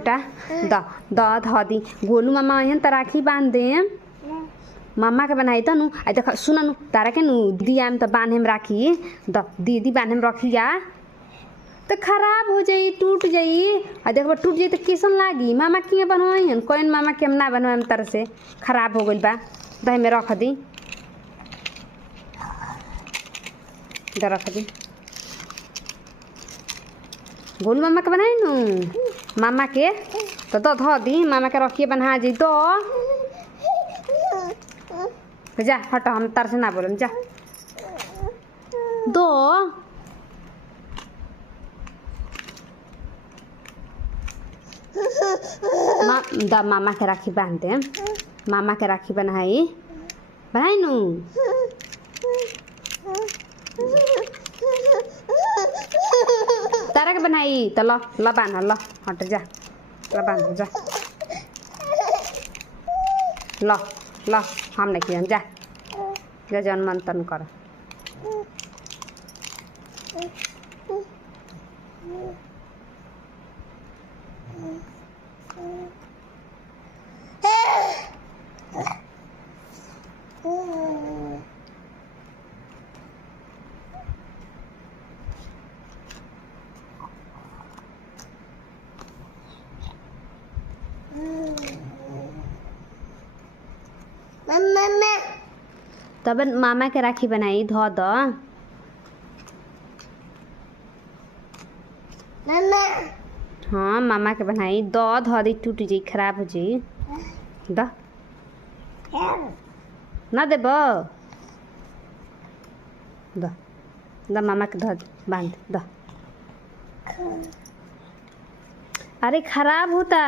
बेटा the the ध दी गोलू मामा अहन त राखी बांध दे मामा के बनाई त नु आ देख सुन नु तारा के नु दिया में त बांधेम राखी द दीदी बांधेम रखिया तो खराब हो जाई टूट जाई आ देख टूट जाई तो कैसन लागी मामा किए बनवाई कोई मामा के हम ना बनवाएम तरह से खराब हो गइल बा दही में रख दी इधर रख दी गोलू मामा के बनाई नु मामा के तो ध दी मामा के रखिए बना जी दो जा हट हम तार से ना बोलम जा दो मामा के राखी बांधते मामा के राखी बनाई नु तारा के बनाई तो ल बांध ल हट जा ल बांध जा ल हम नहीं किया जा जा जन मन तन कर तब मामा के राखी बनाई धो द हाँ मामा के बनाई धो दी टूट जाई खराब हो जाई द ना देब द मामा के धो बांध द अरे खराब होता